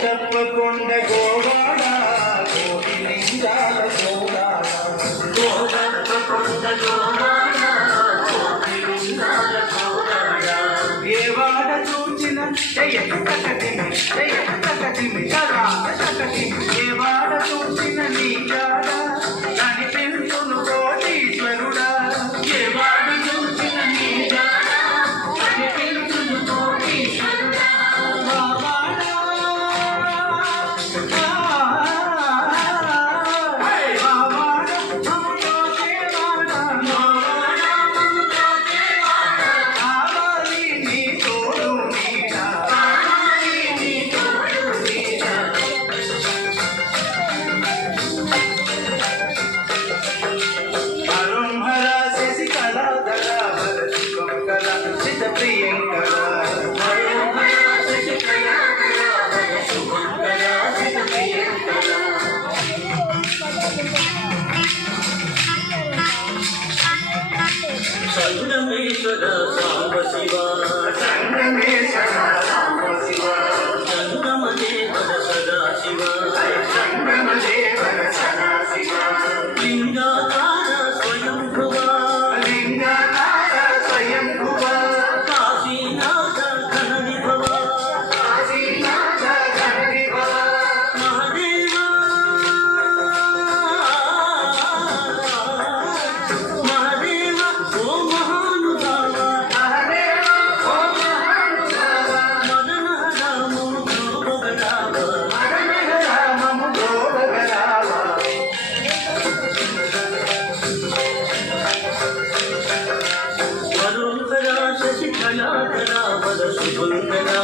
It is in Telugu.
తప్పకొండ గోవాడ కోటి లింగాల గోవాడ తప్పకొండ గోవాడ కోటి లింగాల గోవాడ ఏ వాడ చూచిన జయకటిమి జయకటిమి ఏ వాడ చూచిన నీ జాడ దాని పెంచును కోటీశ్వరుడా ఏ వాడ చూచిన నీ జాడ దాని పెంచును కోటీశ్వరుడా సంగమేశ్వర సాంబ శివ సంగమేశ్వర సాంబ శివ సంగమదేవర సదా శివ సంగమదేవర సదా శివ లింగాకార స్వయం భువ లింగాకార స్వయం భువ కాశీనాథ ఘన విభవ కాశీనాథ ఘన విభవ మహాదేవ శశికళాధరా వద శుభంకరా